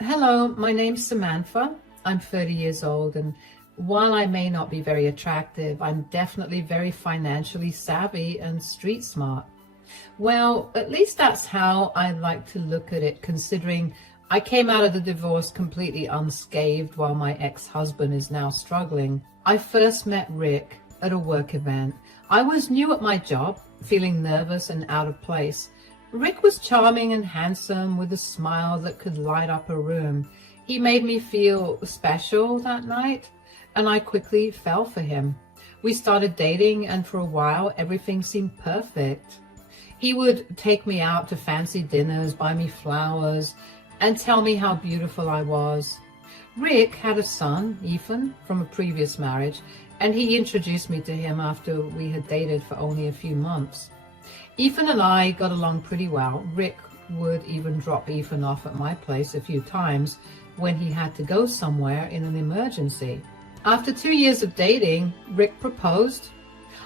Hello, my name's Samantha. I'm 30 years old, and while I may not be very attractive, I'm definitely very financially savvy and street smart. Well, at least that's how I like to look at it, considering I came out of the divorce completely unscathed while my ex-husband is now struggling. I first met Rick at a work event. I was new at my job, feeling nervous and out of place. Rick was charming and handsome with a smile that could light up a room. He made me feel special that night, and I quickly fell for him. We started dating, and for a while, everything seemed perfect. He would take me out to fancy dinners, buy me flowers, and tell me how beautiful I was. Rick had a son, Ethan, from a previous marriage, and he introduced me to him after we had dated for only a few months. Ethan and I got along pretty well. Rick would even drop Ethan off at my place a few times when he had to go somewhere in an emergency. After 2 years of dating, Rick proposed.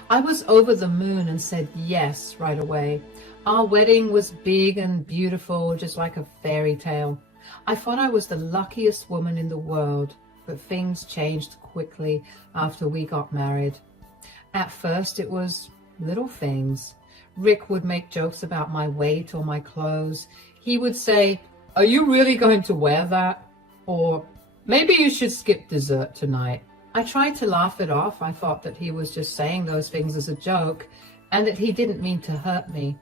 I was over the moon and said yes right away. Our wedding was big and beautiful, just like a fairy tale. I thought I was the luckiest woman in the world, but things changed quickly after we got married. At first, it was little things. Rick would make jokes about my weight or my clothes. He would say, "Are you really going to wear that?" Or, "Maybe you should skip dessert tonight." I tried to laugh it off. I thought that he was just saying those things as a joke and that he didn't mean to hurt me.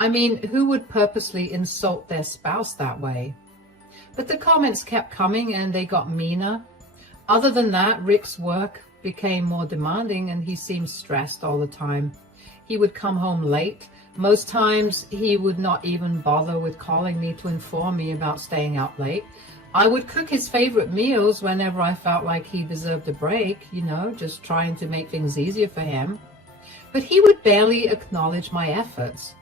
I mean, who would purposely insult their spouse that way? But the comments kept coming and they got meaner. Other than that, Rick's work became more demanding and he seemed stressed all the time. He would come home late. Most times he would not even bother with calling me to inform me about staying out late. I would cook his favorite meals whenever I felt like he deserved a break, just trying to make things easier for him. But he would barely acknowledge my efforts.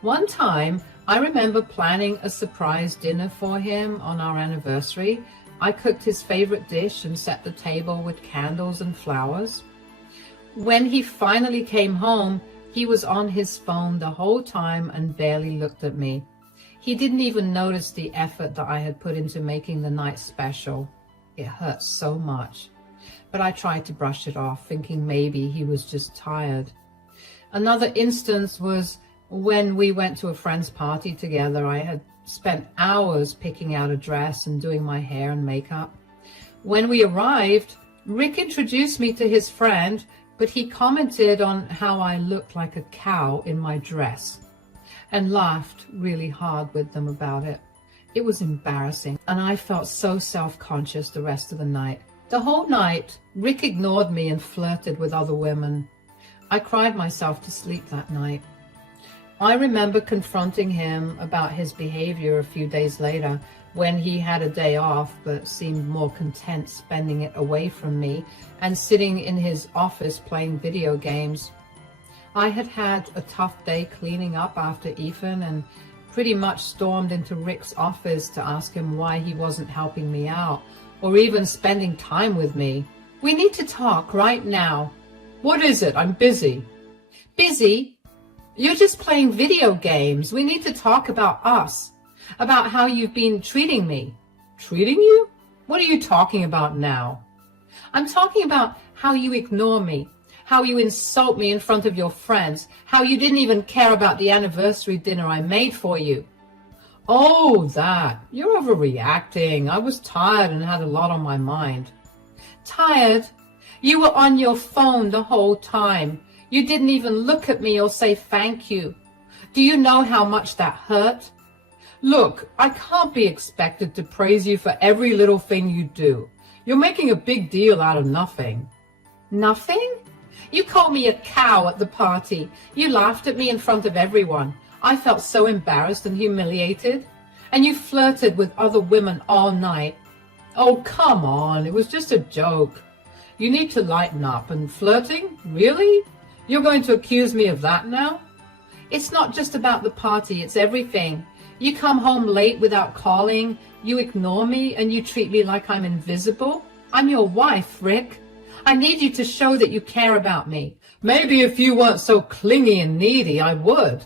One time, I remember planning a surprise dinner for him on our anniversary. I cooked his favorite dish and set the table with candles and flowers. When he finally came home, he was on his phone the whole time and barely looked at me. He didn't even notice the effort that I had put into making the night special. It hurt so much. But I tried to brush it off, thinking maybe he was just tired. Another instance was when we went to a friend's party together. I had spent hours picking out a dress and doing my hair and makeup. When we arrived, Rick introduced me to his friend, but he commented on how I looked like a cow in my dress and laughed really hard with them about it. It was embarrassing, and I felt so self-conscious the rest of the night. The whole night, Rick ignored me and flirted with other women. I cried myself to sleep that night. I remember confronting him about his behavior a few days later when he had a day off but seemed more content spending it away from me and sitting in his office playing video games. I had had a tough day cleaning up after Ethan and pretty much stormed into Rick's office to ask him why he wasn't helping me out or even spending time with me. "We need to talk right now." "What is it? I'm busy." "Busy? You're just playing video games. We need to talk about us, about how you've been treating me." "Treating you? What are you talking about now?" "I'm talking about how you ignore me, how you insult me in front of your friends, how you didn't even care about the anniversary dinner I made for you." "Oh, that. You're overreacting. I was tired and had a lot on my mind." "Tired? You were on your phone the whole time. You didn't even look at me or say thank you. Do you know how much that hurt?" "Look, I can't be expected to praise you for every little thing you do. You're making a big deal out of nothing." "Nothing? You called me a cow at the party. You laughed at me in front of everyone. I felt so embarrassed and humiliated. And you flirted with other women all night." "Oh, come on. It was just a joke. You need to lighten up. And flirting? Really? You're going to accuse me of that now?" "It's not just about the party. It's everything. You come home late without calling. You ignore me and you treat me like I'm invisible. I'm your wife, Rick. I need you to show that you care about me." "Maybe if you weren't so clingy and needy, I would.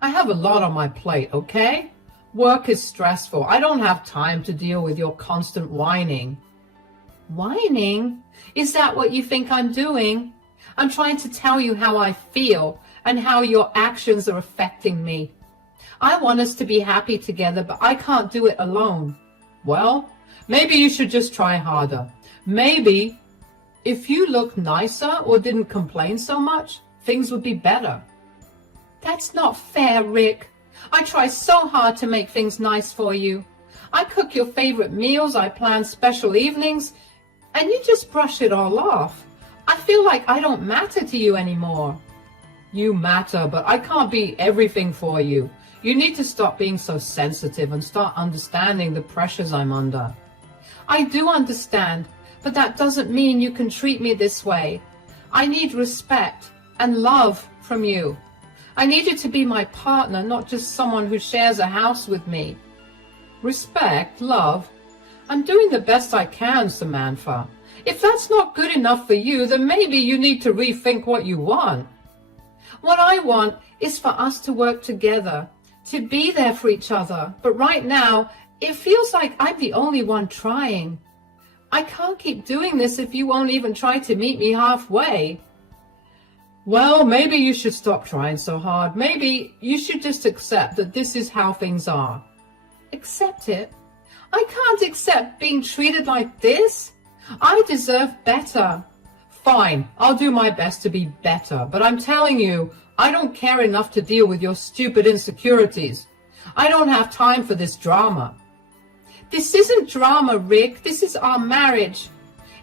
I have a lot on my plate, okay? Work is stressful. I don't have time to deal with your constant whining. Whining? Is that what you think I'm doing? I'm trying to tell you how I feel and how your actions are affecting me. I want us to be happy together, but I can't do it alone. Well, maybe you should just try harder. Maybe if you looked nicer or didn't complain so much, things would be better. That's not fair, Rick. I try so hard to make things nice for you. I cook your favorite meals, I plan special evenings, and you just brush it all off. I feel like I don't matter to you anymore. You matter, but I can't be everything for you. You need to stop being so sensitive and start understanding the pressures I'm under. I do understand, but that doesn't mean you can treat me this way. I need respect and love from you. I need you to be my partner, not just someone who shares a house with me. Respect, love. I'm doing the best I can, Samantha. If that's not good enough for you, then maybe you need to rethink what you want. What I want is for us to work together, to be there for each other. But right now, it feels like I'm the only one trying. I can't keep doing this if you won't even try to meet me halfway. Well, maybe you should stop trying so hard. Maybe you should just accept that this is how things are. Accept it? I can't accept being treated like this. I deserve better. Fine, I'll do my best to be better, but I'm telling you, I don't care enough to deal with your stupid insecurities. I don't have time for this drama. This isn't drama, Rick. This is our marriage.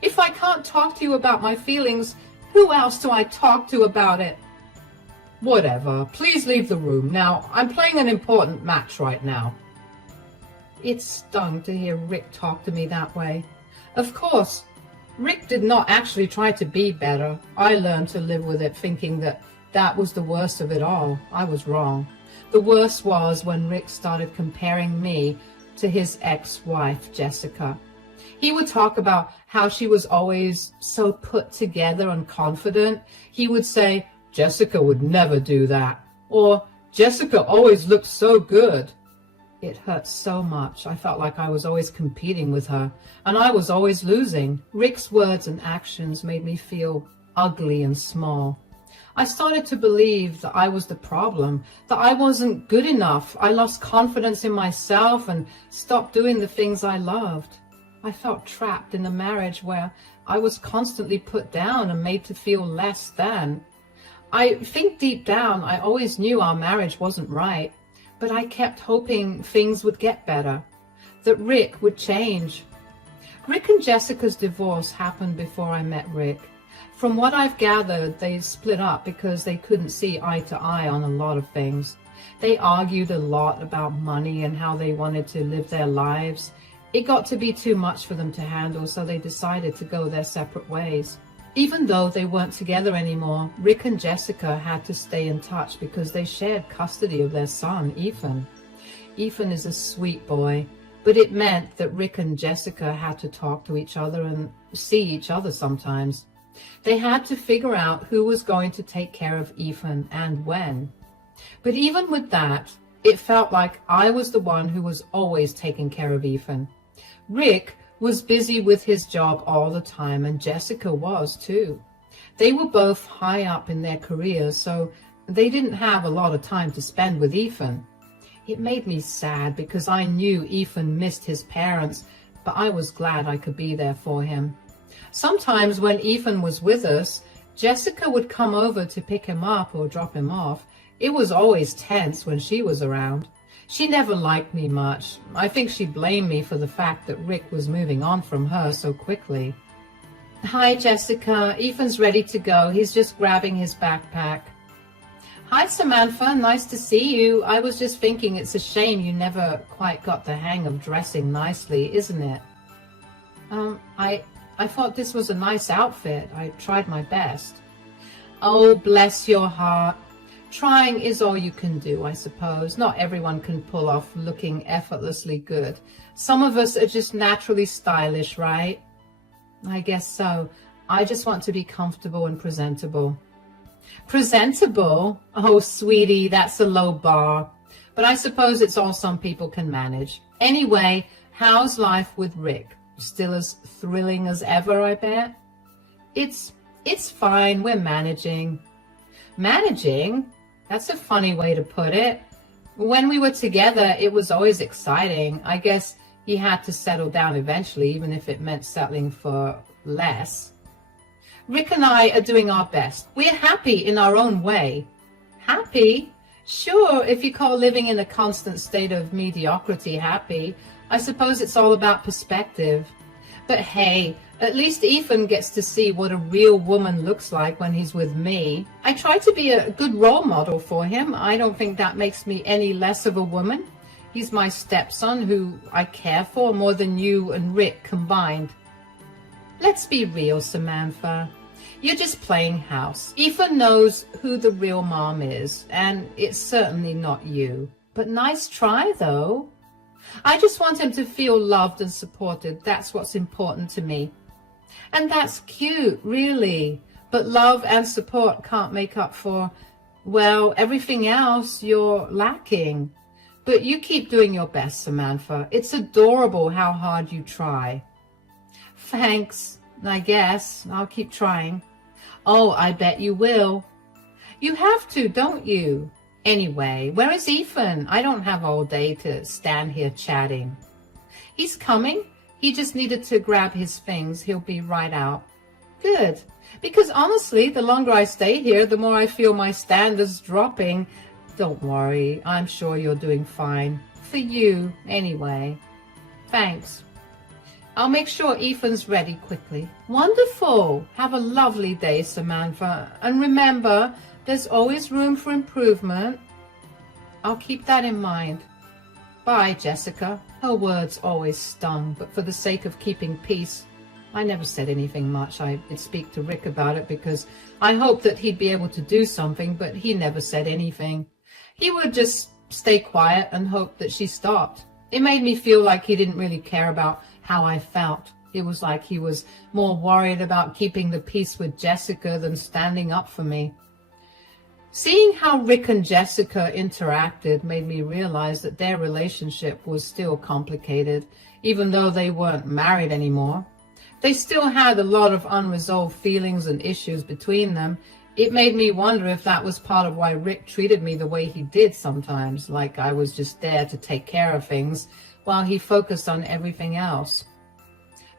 If I can't talk to you about my feelings, who else do I talk to about it? Whatever. Please leave the room. Now, I'm playing an important match right now. It stung to hear Rick talk to me that way. Of course, Rick did not actually try to be better. I learned to live with it, thinking that that was the worst of it all. I was wrong. The worst was when Rick started comparing me to his ex-wife, Jessica. He would talk about how she was always so put together and confident. He would say, Jessica would never do that. Or, Jessica always looked so good. It hurt so much. I felt like I was always competing with her, and I was always losing. Rick's words and actions made me feel ugly and small. I started to believe that I was the problem, that I wasn't good enough. I lost confidence in myself and stopped doing the things I loved. I felt trapped in a marriage where I was constantly put down and made to feel less than. I think deep down I always knew our marriage wasn't right, but I kept hoping things would get better, that Rick would change. Rick and Jessica's divorce happened before I met Rick. From what I've gathered, they split up because they couldn't see eye to eye on a lot of things. They argued a lot about money and how they wanted to live their lives. It got to be too much for them to handle, so they decided to go their separate ways. Even though they weren't together anymore, Rick and Jessica had to stay in touch because they shared custody of their son, Ethan. Ethan is a sweet boy, but it meant that Rick and Jessica had to talk to each other and see each other sometimes. They had to figure out who was going to take care of Ethan and when. But even with that, it felt like I was the one who was always taking care of Ethan. Rick was busy with his job all the time, and Jessica was too. They were both high up in their careers, so they didn't have a lot of time to spend with Ethan. It made me sad because I knew Ethan missed his parents, but I was glad I could be there for him. Sometimes when Ethan was with us, Jessica would come over to pick him up or drop him off. It was always tense when she was around. She never liked me much. I think she blamed me for the fact that Rick was moving on from her so quickly. Hi, Jessica. Ethan's ready to go. He's just grabbing his backpack. Hi, Samantha. Nice to see you. I was just thinking it's a shame you never quite got the hang of dressing nicely, isn't it? I thought this was a nice outfit. I tried my best. Oh, bless your heart. Trying is all you can do, I suppose. Not everyone can pull off looking effortlessly good. Some of us are just naturally stylish, right? I guess so. I just want to be comfortable and presentable. Presentable? Oh, sweetie, that's a low bar. but I suppose it's all some people can manage. Anyway, how's life with Rick? Still as thrilling as ever, I bet? It's fine. We're managing. Managing? That's a funny way to put it. When we were together, it was always exciting. I guess he had to settle down eventually, even if it meant settling for less. Rick and I are doing our best. We're happy in our own way. Happy? Sure, if you call living in a constant state of mediocrity happy, I suppose it's all about perspective. But hey, at least Ethan gets to see what a real woman looks like when he's with me. I try to be a good role model for him. I don't think that makes me any less of a woman. He's my stepson who I care for more than you and Rick combined. Let's be real, Samantha. You're just playing house. Ethan knows who the real mom is, and it's certainly not you. But nice try, though. I just want him to feel loved and supported. That's what's important to me. And that's cute, really. But love and support can't make up for, well, everything else you're lacking. But you keep doing your best, Samantha. It's adorable how hard you try. Thanks, I guess. I'll keep trying. Oh, I bet you will. You have to, don't you? Anyway, where is Ethan? I don't have all day to stand here chatting. He's coming. He just needed to grab his things. He'll be right out. Good. Because honestly, the longer I stay here, the more I feel my standards dropping. Don't worry. I'm sure you're doing fine. For you, anyway. Thanks. I'll make sure Ethan's ready quickly. Wonderful. Have a lovely day, Samantha. And remember, there's always room for improvement. I'll keep that in mind. Bye, Jessica. Her words always stung, but for the sake of keeping peace, I never said anything much. I did speak to Rick about it because I hoped that he'd be able to do something, but he never said anything. He would just stay quiet and hope that she stopped. It made me feel like he didn't really care about how I felt. It was like he was more worried about keeping the peace with Jessica than standing up for me. Seeing how Rick and Jessica interacted made me realize that their relationship was still complicated, even though they weren't married anymore. They still had a lot of unresolved feelings and issues between them. It made me wonder if that was part of why Rick treated me the way he did sometimes, like I was just there to take care of things, while he focused on everything else.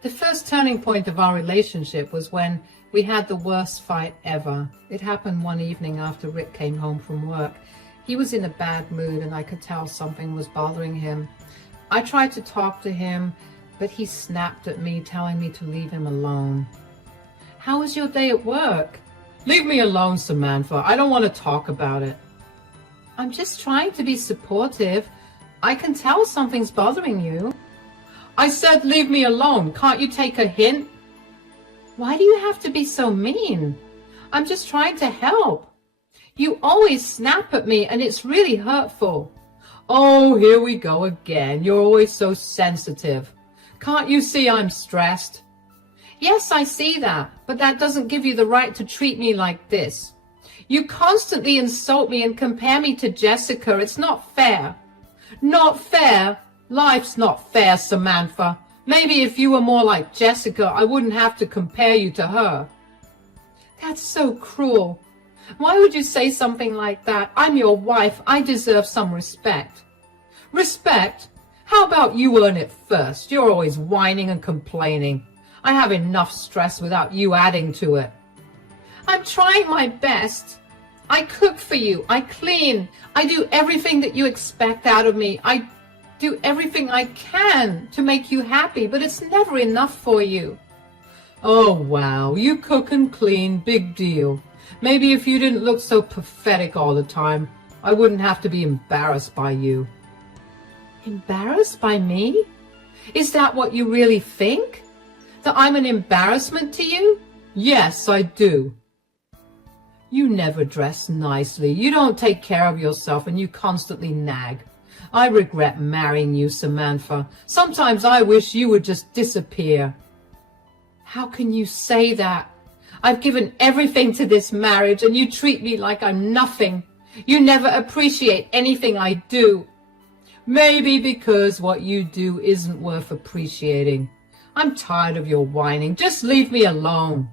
The first turning point of our relationship was when we had the worst fight ever. It happened one evening after Rick came home from work. He was in a bad mood and I could tell something was bothering him. I tried to talk to him, but he snapped at me, telling me to leave him alone. How was your day at work? Leave me alone, Samantha. I don't want to talk about it. I'm just trying to be supportive. I can tell something's bothering you. I said leave me alone. Can't you take a hint? Why do you have to be so mean? I'm just trying to help. You always snap at me and it's really hurtful. Oh, here we go again. You're always so sensitive. Can't you see I'm stressed? Yes, I see that, but that doesn't give you the right to treat me like this. You constantly insult me and compare me to Jessica. It's not fair. Not fair? Life's not fair, Samantha. Maybe if you were more like Jessica, I wouldn't have to compare you to her. That's so cruel. Why would you say something like that? I'm your wife. I deserve some respect. Respect? How about you earn it first? You're always whining and complaining. I have enough stress without you adding to it. I'm trying my best. I cook for you. I clean. I do everything that you expect out of me. I do everything I can to make you happy, but it's never enough for you. Oh, wow. You cook and clean. Big deal. Maybe if you didn't look so pathetic all the time, I wouldn't have to be embarrassed by you. Embarrassed by me? Is that what you really think? That I'm an embarrassment to you? Yes, I do. You never dress nicely. You don't take care of yourself and you constantly nag. I regret marrying you, Samantha. Sometimes I wish you would just disappear. How can you say that? I've given everything to this marriage and you treat me like I'm nothing. You never appreciate anything I do. Maybe because what you do isn't worth appreciating. I'm tired of your whining. Just leave me alone.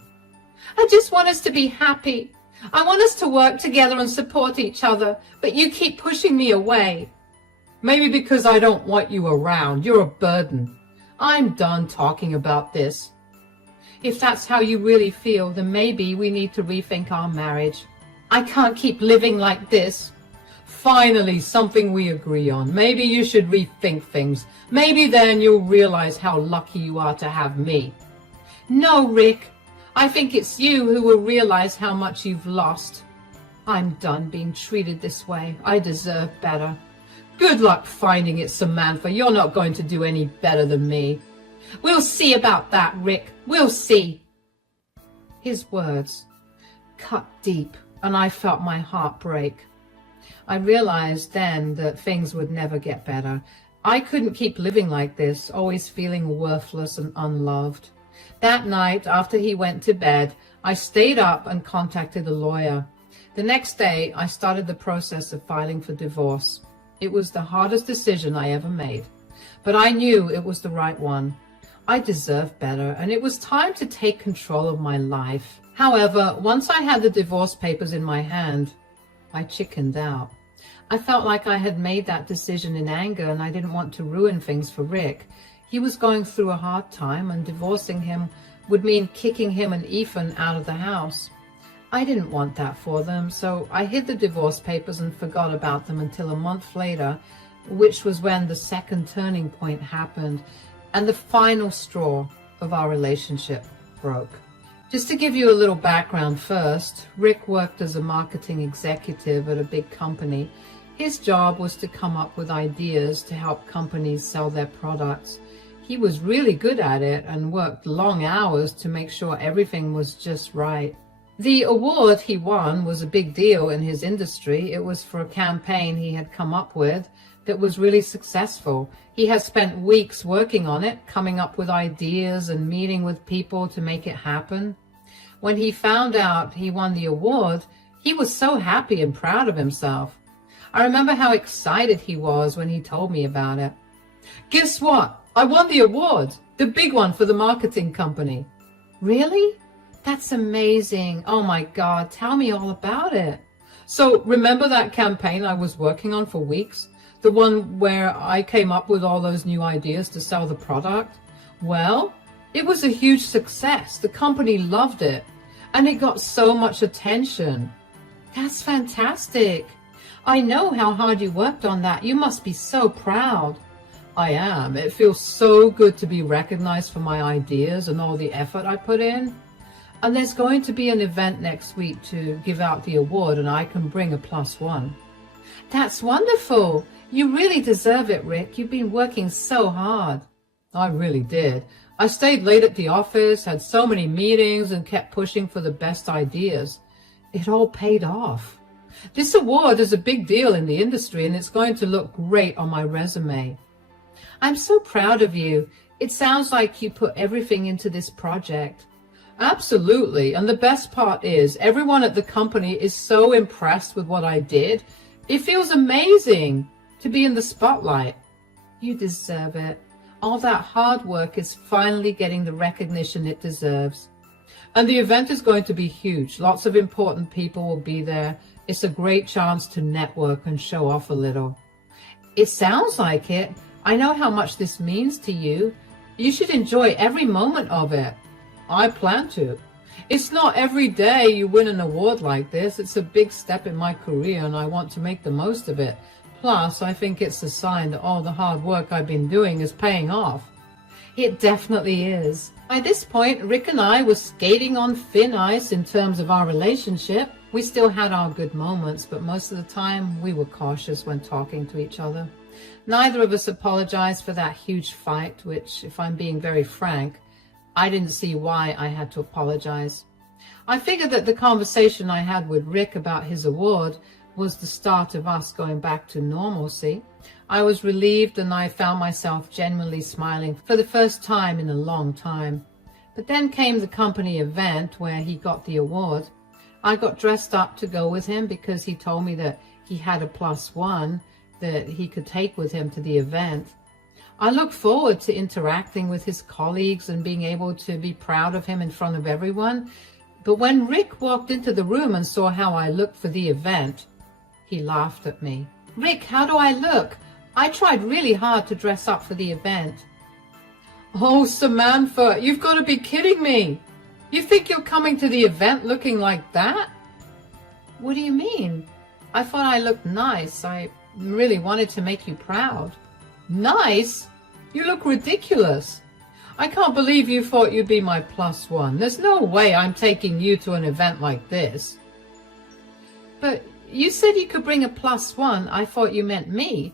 I just want us to be happy. I want us to work together and support each other, but you keep pushing me away. Maybe because I don't want you around. You're a burden. I'm done talking about this. If that's how you really feel, then maybe we need to rethink our marriage. I can't keep living like this. Finally, something we agree on. Maybe you should rethink things. Maybe then you'll realize how lucky you are to have me. No, Rick. I think it's you who will realize how much you've lost. I'm done being treated this way. I deserve better. Good luck finding it, Samantha. You're not going to do any better than me. We'll see about that, Rick. We'll see. His words cut deep, and I felt my heart break. I realized then that things would never get better. I couldn't keep living like this, always feeling worthless and unloved. That night, after he went to bed, I stayed up and contacted a lawyer. The next day, I started the process of filing for divorce. It was the hardest decision I ever made, but I knew it was the right one. I deserved better, and it was time to take control of my life. However, once I had the divorce papers in my hand, I chickened out. I felt like I had made that decision in anger, and I didn't want to ruin things for Rick. He was going through a hard time, and divorcing him would mean kicking him and Ethan out of the house. I didn't want that for them, so I hid the divorce papers and forgot about them until a month later, which was when the second turning point happened, and the final straw of our relationship broke. Just to give you a little background first, Rick worked as a marketing executive at a big company. His job was to come up with ideas to help companies sell their products. He was really good at it and worked long hours to make sure everything was just right. The award he won was a big deal in his industry. It was for a campaign he had come up with that was really successful. He had spent weeks working on it, coming up with ideas and meeting with people to make it happen. When he found out he won the award, he was so happy and proud of himself. I remember how excited he was when he told me about it. Guess what? I won the award, the big one for the marketing company. Really? That's amazing. Oh my God, tell me all about it. So remember that campaign I was working on for weeks? The one where I came up with all those new ideas to sell the product? Well, it was a huge success. The company loved it, and it got so much attention. That's fantastic. I know how hard you worked on that. You must be so proud. I am. It feels so good to be recognized for my ideas and all the effort I put in. And there's going to be an event next week to give out the award, and I can bring a +1. That's wonderful. You really deserve it, Rick. You've been working so hard. I really did. I stayed late at the office, had so many meetings, and kept pushing for the best ideas. It all paid off. This award is a big deal in the industry, and it's going to look great on my resume. I'm so proud of you. It sounds like you put everything into this project. Absolutely. And the best part is everyone at the company is so impressed with what I did. It feels amazing to be in the spotlight. You deserve it. All that hard work is finally getting the recognition it deserves. And the event is going to be huge. Lots of important people will be there. It's a great chance to network and show off a little. It sounds like it. I know how much this means to you. You should enjoy every moment of it. I plan to. It's not every day you win an award like this. It's a big step in my career, and I want to make the most of it. Plus, I think it's a sign that all the hard work I've been doing is paying off. It definitely is. By this point, Rick and I were skating on thin ice in terms of our relationship. We still had our good moments, but most of the time we were cautious when talking to each other. Neither of us apologized for that huge fight, which, if I'm being very frank, I didn't see why I had to apologize. I figured that the conversation I had with Rick about his award was the start of us going back to normalcy. I was relieved, and I found myself genuinely smiling for the first time in a long time. But then came the company event where he got the award. I got dressed up to go with him because he told me that he had a +1 that he could take with him to the event. I looked forward to interacting with his colleagues and being able to be proud of him in front of everyone. But when Rick walked into the room and saw how I looked for the event, he laughed at me. "Rick, how do I look? I tried really hard to dress up for the event." "Oh, Samantha, you've got to be kidding me. You think you're coming to the event looking like that?" "What do you mean? I thought I looked nice. I really wanted to make you proud." "Nice? You look ridiculous. I can't believe you thought you'd be my +1. There's no way I'm taking you to an event like this." "But you said you could bring a +1. I thought you meant me."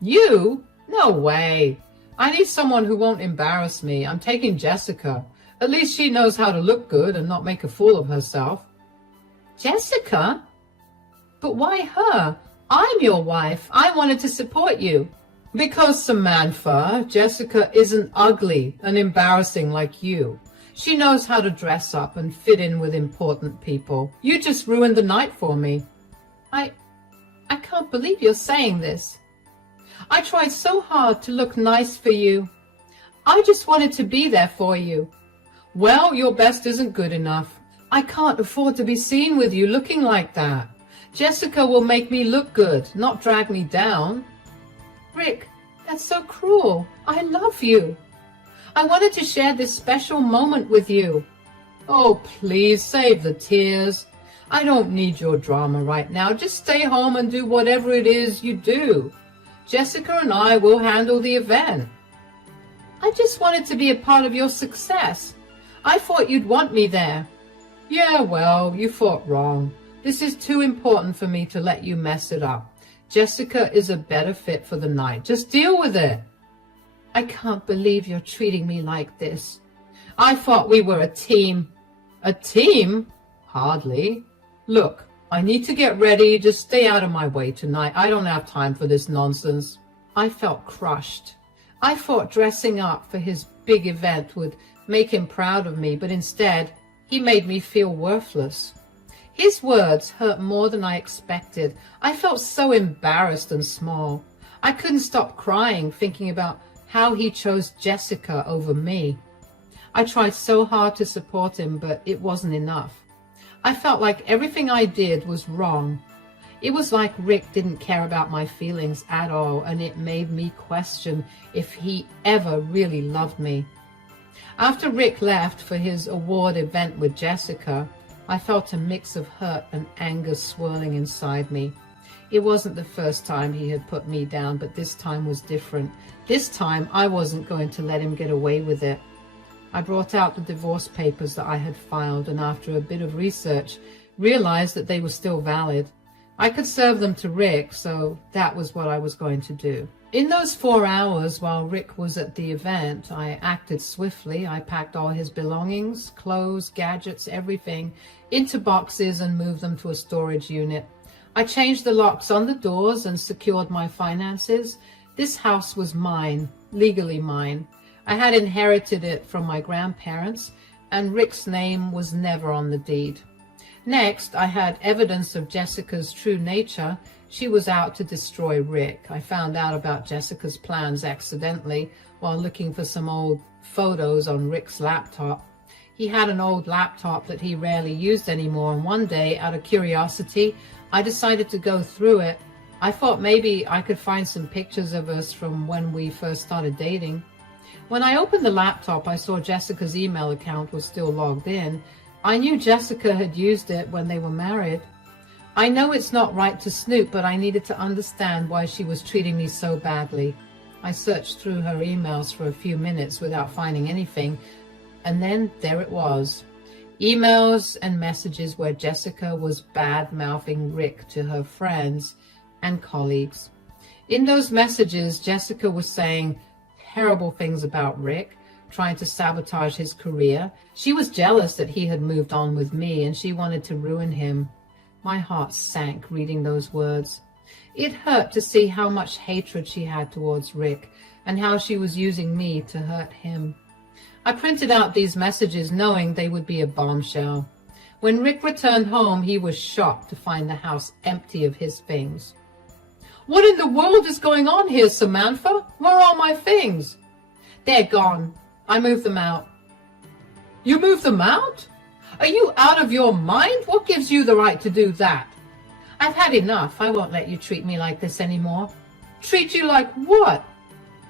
"You? No way. I need someone who won't embarrass me. I'm taking Jessica. At least she knows how to look good and not make a fool of herself." "Jessica? But why her? I'm your wife. I wanted to support you." "Because, Samantha, Jessica isn't ugly and embarrassing like you. She knows how to dress up and fit in with important people. You just ruined the night for me." I can't believe you're saying this. I tried so hard to look nice for you. I just wanted to be there for you." "Well, your best isn't good enough. I can't afford to be seen with you looking like that. Jessica will make me look good, not drag me down." "Rick, that's so cruel. I love you. I wanted to share this special moment with you." "Oh, please save the tears. I don't need your drama right now. Just stay home and do whatever it is you do. Jessica and I will handle the event." "I just wanted to be a part of your success. I thought you'd want me there." "Yeah, well, you thought wrong. This is too important for me to let you mess it up. Jessica is a better fit for the night. Just deal with it." "I can't believe you're treating me like this. I thought we were a team." "A team? Hardly. Look, I need to get ready. Just stay out of my way tonight. I don't have time for this nonsense." I felt crushed. I thought dressing up for his big event would make him proud of me, but instead, he made me feel worthless. His words hurt more than I expected. I felt so embarrassed and small. I couldn't stop crying thinking about how he chose Jessica over me. I tried so hard to support him, but it wasn't enough. I felt like everything I did was wrong. It was like Rick didn't care about my feelings at all, and it made me question if he ever really loved me. After Rick left for his award event with Jessica, I felt a mix of hurt and anger swirling inside me. It wasn't the first time he had put me down, but this time was different. This time I wasn't going to let him get away with it. I brought out the divorce papers that I had filed, and after a bit of research, realized that they were still valid. I could serve them to Rick, so that was what I was going to do. In those 4 hours while Rick was at the event, I acted swiftly. I packed all his belongings, clothes, gadgets, everything, into boxes and moved them to a storage unit. I changed the locks on the doors and secured my finances. This house was mine, legally mine. I had inherited it from my grandparents, and Rick's name was never on the deed. Next, I had evidence of Jessica's true nature. She was out to destroy Rick. I found out about Jessica's plans accidentally while looking for some old photos on Rick's laptop. He had an old laptop that he rarely used anymore, and one day, out of curiosity, I decided to go through it. I thought maybe I could find some pictures of us from when we first started dating. When I opened the laptop, I saw Jessica's email account was still logged in. I knew Jessica had used it when they were married. I know it's not right to snoop, but I needed to understand why she was treating me so badly. I searched through her emails for a few minutes without finding anything, and then there it was. Emails and messages where Jessica was bad-mouthing Rick to her friends and colleagues. In those messages, Jessica was saying terrible things about Rick, trying to sabotage his career. She was jealous that he had moved on with me, and she wanted to ruin him. My heart sank reading those words. It hurt to see how much hatred she had towards Rick, and how she was using me to hurt him. I printed out these messages knowing they would be a bombshell. When Rick returned home, he was shocked to find the house empty of his things. "What in the world is going on here, Samantha? Where are all my things?" "They're gone. I moved them out." "You moved them out? Are you out of your mind? What gives you the right to do that?" "I've had enough. I won't let you treat me like this anymore." "Treat you like what?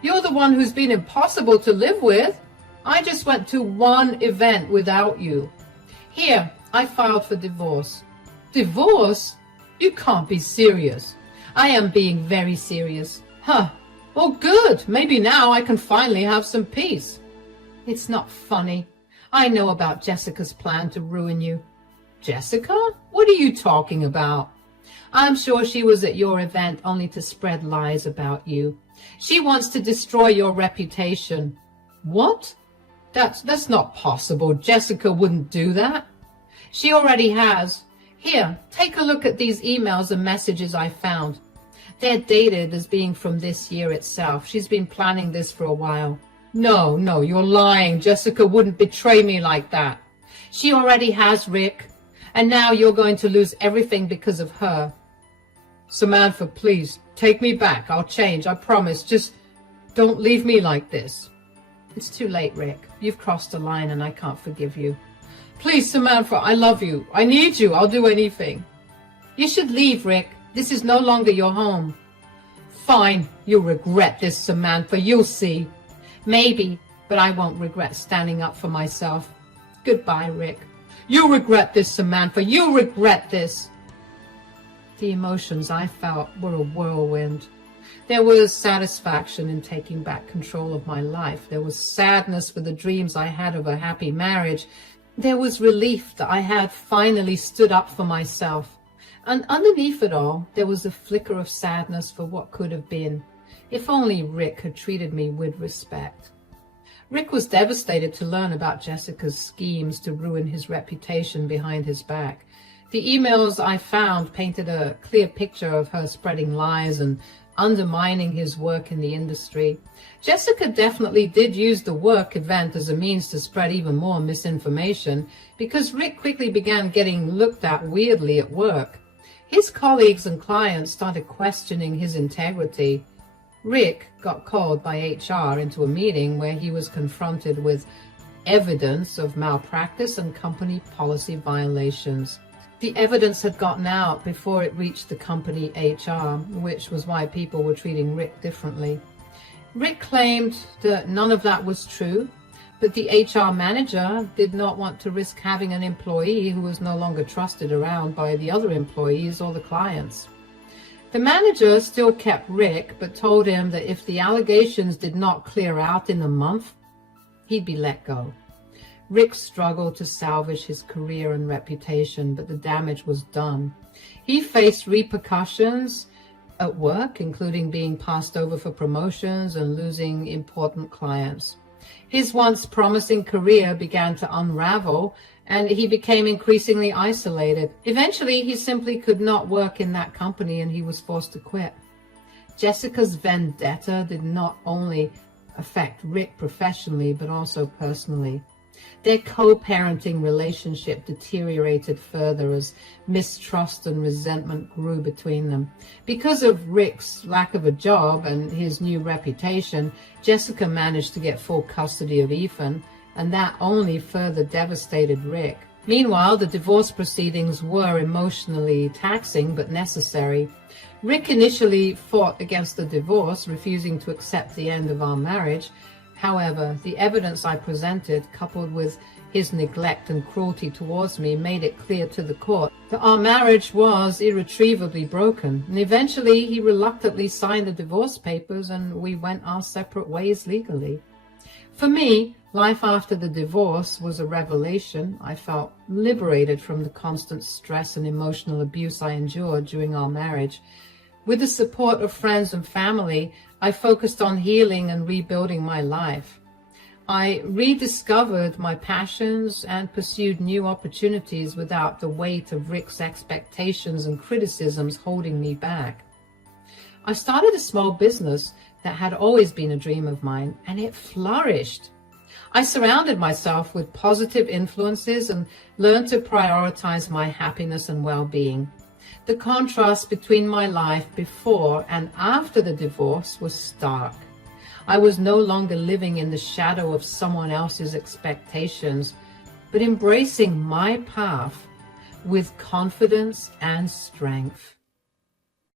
You're the one who's been impossible to live with. I just went to one event without you. Here, I filed for divorce." "Divorce? You can't be serious." "I am being very serious." "Huh. Well, good. Maybe now I can finally have some peace." "It's not funny. I know about Jessica's plan to ruin you." "Jessica? What are you talking about?" "I'm sure she was at your event only to spread lies about you. She wants to destroy your reputation." "What? That's not possible. Jessica wouldn't do that." "She already has. Here, take a look at these emails and messages I found. They're dated as being from this year itself. She's been planning this for a while." No, you're lying. Jessica wouldn't betray me like that." "She already has, Rick. And now you're going to lose everything because of her." "Samantha, please, take me back. I'll change, I promise. Just don't leave me like this." "It's too late, Rick. You've crossed a line and I can't forgive you." "Please, Samantha, I love you. I need you. I'll do anything." "You should leave, Rick. This is no longer your home." "Fine. You'll regret this, Samantha. You'll see." "Maybe, but I won't regret standing up for myself. Goodbye, Rick." "You'll regret this, Samantha. You'll regret this." The emotions I felt were a whirlwind. There was satisfaction in taking back control of my life. There was sadness for the dreams I had of a happy marriage. There was relief that I had finally stood up for myself. And underneath it all, there was a flicker of sadness for what could have been. If only Rick had treated me with respect. Rick was devastated to learn about Jessica's schemes to ruin his reputation behind his back. The emails I found painted a clear picture of her spreading lies and undermining his work in the industry. Jessica definitely did use the work event as a means to spread even more misinformation, because Rick quickly began getting looked at weirdly at work. His colleagues and clients started questioning his integrity. Rick got called by HR into a meeting where he was confronted with evidence of malpractice and company policy violations. The evidence had gotten out before it reached the company HR, which was why people were treating Rick differently. Rick claimed that none of that was true, but the HR manager did not want to risk having an employee who was no longer trusted around by the other employees or the clients. The manager still kept Rick, but told him that if the allegations did not clear out in a month, he'd be let go. Rick struggled to salvage his career and reputation, but the damage was done. He faced repercussions at work, including being passed over for promotions and losing important clients. His once promising career began to unravel, and he became increasingly isolated. Eventually, he simply could not work in that company, and he was forced to quit. Jessica's vendetta did not only affect Rick professionally, but also personally. Their co-parenting relationship deteriorated further as mistrust and resentment grew between them. Because of Rick's lack of a job and his new reputation, Jessica managed to get full custody of Ethan, and that only further devastated Rick. Meanwhile, the divorce proceedings were emotionally taxing but necessary. Rick initially fought against the divorce, refusing to accept the end of our marriage. However, the evidence I presented, coupled with his neglect and cruelty towards me, made it clear to the court that our marriage was irretrievably broken. And eventually, he reluctantly signed the divorce papers, and we went our separate ways legally. For me, life after the divorce was a revelation. I felt liberated from the constant stress and emotional abuse I endured during our marriage. With the support of friends and family, I focused on healing and rebuilding my life. I rediscovered my passions and pursued new opportunities without the weight of Rick's expectations and criticisms holding me back. I started a small business that had always been a dream of mine, and it flourished. I surrounded myself with positive influences and learned to prioritize my happiness and well-being. The contrast between my life before and after the divorce was stark. I was no longer living in the shadow of someone else's expectations, but embracing my path with confidence and strength.